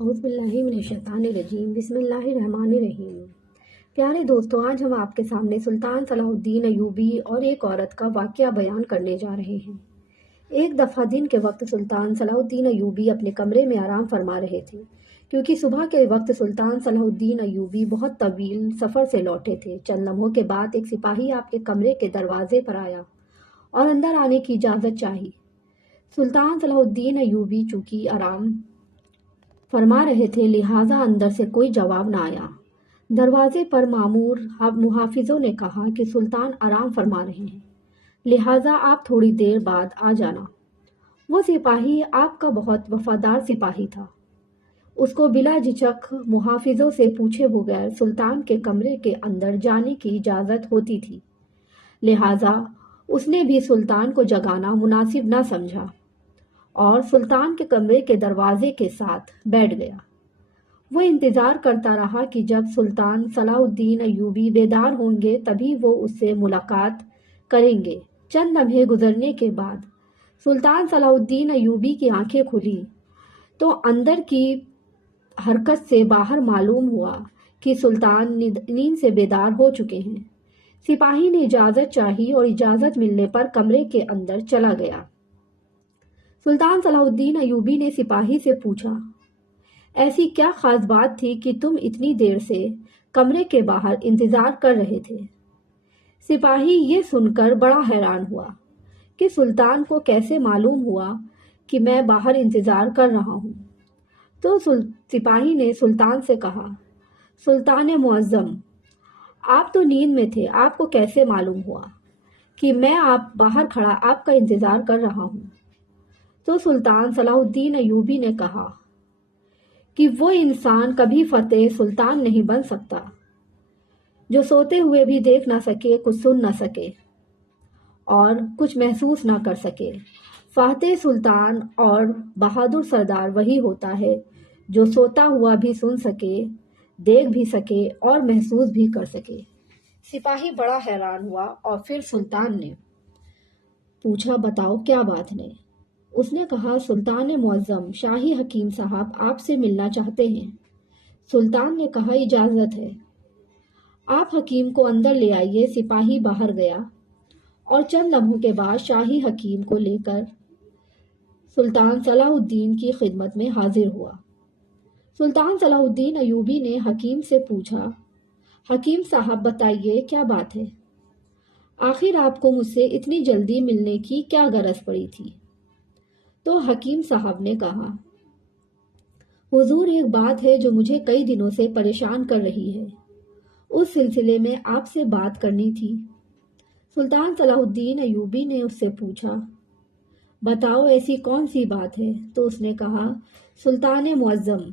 اعوذ باللہ من الشیطان الرجیم بسم اللہ الرحمن الرحیم۔ پیارے دوستوں، آج ہم آپ کے سامنے سلطان صلاح الدین ایوبی اور ایک عورت کا واقعہ بیان کرنے جا رہے ہیں۔ ایک دفعہ دن کے وقت سلطان صلاح الدین ایوبی اپنے کمرے میں آرام فرما رہے تھے، کیونکہ صبح کے وقت سلطان صلاح الدین ایوبی بہت طویل سفر سے لوٹے تھے۔ چند لمحوں کے بعد ایک سپاہی آپ کے کمرے کے دروازے پر آیا اور اندر آنے کی اجازت چاہی۔ سلطان صلاح الدین ایوبی چونکہ آرام فرما رہے تھے، لہٰذا اندر سے کوئی جواب نہ آیا۔ دروازے پر مامور محافظوں نے کہا کہ سلطان آرام فرما رہے ہیں، لہٰذا آپ تھوڑی دیر بعد آ جانا۔ وہ سپاہی آپ کا بہت وفادار سپاہی تھا۔ اس کو بلا جھجک محافظوں سے پوچھے بغیر سلطان کے کمرے کے اندر جانے کی اجازت ہوتی تھی، لہٰذا اس نے بھی سلطان کو جگانا مناسب نہ سمجھا اور سلطان کے کمرے کے دروازے کے ساتھ بیٹھ گیا۔ وہ انتظار کرتا رہا کہ جب سلطان صلاح الدین ایوبی بیدار ہوں گے تبھی وہ اس سے ملاقات کریں گے۔ چند لمحے گزرنے کے بعد سلطان صلاح الدین ایوبی کی آنکھیں کھلی تو اندر کی حرکت سے باہر معلوم ہوا کہ سلطان نیند سے بیدار ہو چکے ہیں۔ سپاہی نے اجازت چاہی اور اجازت ملنے پر کمرے کے اندر چلا گیا۔ سلطان صلاح الدین ایوبی نے سپاہی سے پوچھا، ایسی کیا خاص بات تھی کہ تم اتنی دیر سے کمرے کے باہر انتظار کر رہے تھے؟ سپاہی یہ سن کر بڑا حیران ہوا کہ سلطان کو کیسے معلوم ہوا کہ میں باہر انتظار کر رہا ہوں۔ تو سپاہی نے سلطان سے کہا، سلطان معظم، آپ تو نیند میں تھے، آپ کو کیسے معلوم ہوا کہ میں آپ باہر کھڑا آپ کا انتظار کر رہا ہوں؟ تو سلطان صلاح الدین ایوبی نے کہا کہ وہ انسان کبھی فتح سلطان نہیں بن سکتا جو سوتے ہوئے بھی دیکھ نہ سکے، کچھ سن نہ سکے اور کچھ محسوس نہ کر سکے۔ فاتح سلطان اور بہادر سردار وہی ہوتا ہے جو سوتا ہوا بھی سن سکے، دیکھ بھی سکے اور محسوس بھی کر سکے۔ سپاہی بڑا حیران ہوا اور پھر سلطان نے پوچھا، بتاؤ کیا بات ہے؟ اس نے کہا، سلطان معظم، شاہی حکیم صاحب آپ سے ملنا چاہتے ہیں۔ سلطان نے کہا، اجازت ہے، آپ حکیم کو اندر لے آئیے۔ سپاہی باہر گیا اور چند لمحوں کے بعد شاہی حکیم کو لے کر سلطان صلاح الدین کی خدمت میں حاضر ہوا۔ سلطان صلاح الدین ایوبی نے حکیم سے پوچھا، حکیم صاحب بتائیے کیا بات ہے؟ آخر آپ کو مجھ سے اتنی جلدی ملنے کی کیا غرض پڑی تھی؟ تو حکیم صاحب نے کہا، حضور، ایک بات ہے جو مجھے کئی دنوں سے پریشان کر رہی ہے، اس سلسلے میں آپ سے بات کرنی تھی۔ سلطان صلاح الدین ایوبی نے اس سے پوچھا، بتاؤ ایسی کون سی بات ہے؟ تو اس نے کہا، سلطان معظم،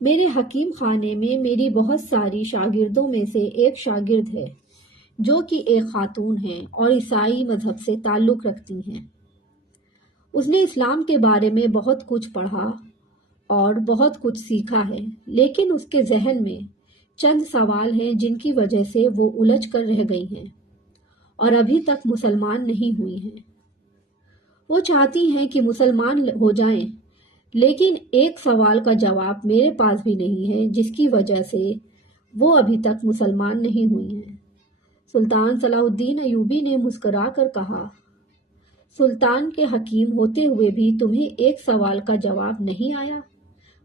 میرے حکیم خانے میں میری بہت ساری شاگردوں میں سے ایک شاگرد ہے جو کہ ایک خاتون ہیں اور عیسائی مذہب سے تعلق رکھتی ہیں۔ اس نے اسلام کے بارے میں بہت کچھ پڑھا اور بہت کچھ سیکھا ہے، لیکن اس کے ذہن میں چند سوال ہیں جن کی وجہ سے وہ الجھ کر رہ گئی ہیں اور ابھی تک مسلمان نہیں ہوئی ہیں۔ وہ چاہتی ہیں کہ مسلمان ہو جائیں، لیکن ایک سوال کا جواب میرے پاس بھی نہیں ہے جس کی وجہ سے وہ ابھی تک مسلمان نہیں ہوئی ہیں۔ سلطان صلاح الدین ایوبی نے مسکرا کر کہا، سلطان کے حکیم ہوتے ہوئے بھی تمہیں ایک سوال کا جواب نہیں آیا؟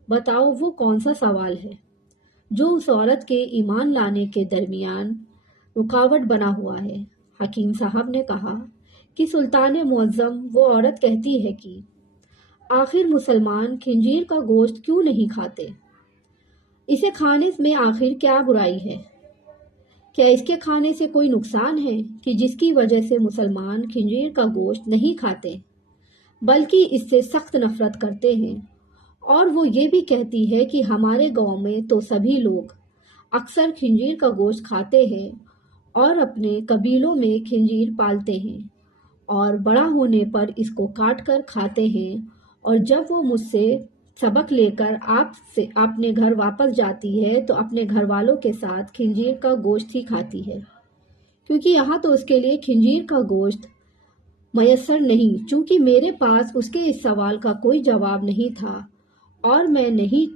بتاؤ وہ کون سا سوال ہے جو اس عورت کے ایمان لانے کے درمیان رکاوٹ بنا ہوا ہے؟ حکیم صاحب نے کہا کہ سلطان معظم، وہ عورت کہتی ہے کہ آخر مسلمان خنزیر کا گوشت کیوں نہیں کھاتے؟ اسے کھانے میں آخر کیا برائی ہے؟ کیا اس کے کھانے سے کوئی نقصان ہے کہ جس کی وجہ سے مسلمان خنزیر کا گوشت نہیں کھاتے بلکہ اس سے سخت نفرت کرتے ہیں؟ اور وہ یہ بھی کہتی ہے کہ ہمارے گاؤں میں تو سبھی لوگ اکثر خنزیر کا گوشت کھاتے ہیں اور اپنے قبیلوں میں خنزیر پالتے ہیں اور بڑا ہونے پر اس کو کاٹ کر کھاتے ہیں، اور جب وہ مجھ سے سبق لے کر آپ سے اپنے گھر واپس جاتی ہے تو اپنے گھر والوں کے ساتھ خنزیر کا گوشت ہی کھاتی ہے، کیونکہ یہاں تو اس کے لیے خنزیر کا گوشت میسر نہیں۔ چونکہ میرے پاس اس کے اس سوال کا کوئی جواب نہیں تھا اور میں نہیں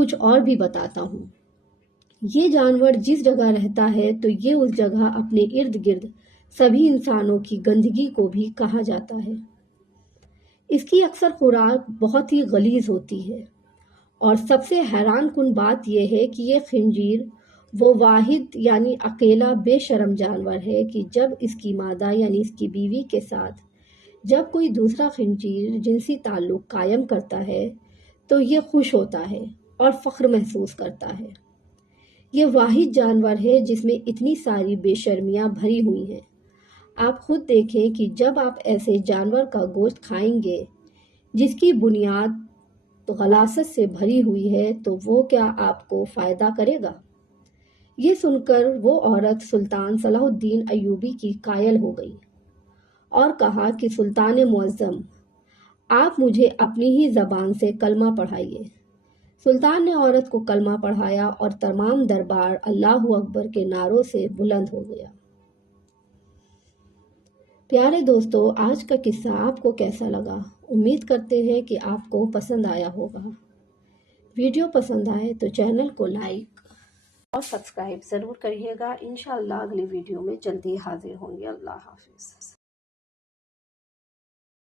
کچھ اور بھی بتاتا ہوں۔ یہ جانور جس جگہ رہتا ہے تو یہ اس جگہ اپنے ارد گرد سبھی انسانوں کی گندگی کو بھی کہا جاتا ہے۔ اس کی اکثر خوراک بہت ہی غلیظ ہوتی ہے، اور سب سے حیران کن بات یہ ہے کہ یہ خنزیر وہ واحد یعنی اکیلا بے شرم جانور ہے کہ جب اس کی مادہ یعنی اس کی بیوی کے ساتھ جب کوئی دوسرا خنزیر جنسی تعلق قائم کرتا ہے تو یہ خوش ہوتا ہے اور فخر محسوس کرتا ہے۔ یہ واحد جانور ہے جس میں اتنی ساری بے شرمیاں بھری ہوئی ہیں۔ آپ خود دیکھیں کہ جب آپ ایسے جانور کا گوشت کھائیں گے جس کی بنیاد غلاظت سے بھری ہوئی ہے تو وہ کیا آپ کو فائدہ کرے گا؟ یہ سن کر وہ عورت سلطان صلاح الدین ایوبی کی قائل ہو گئی اور کہا کہ سلطان معظم، آپ مجھے اپنی ہی زبان سے کلمہ پڑھائیے۔ سلطان نے عورت کو کلمہ پڑھایا اور تمام دربار اللہ اکبر کے نعروں سے بلند ہو گیا۔ پیارے دوستو، آج کا قصہ آپ کو کیسا لگا؟ امید کرتے ہیں کہ آپ کو پسند آیا ہوگا۔ ویڈیو پسند آئے تو چینل کو لائک اور سبسکرائب ضرور کریے گا۔ انشاءاللہ اگلی ویڈیو میں جلدی حاضر ہوں گے۔ اللہ حافظ۔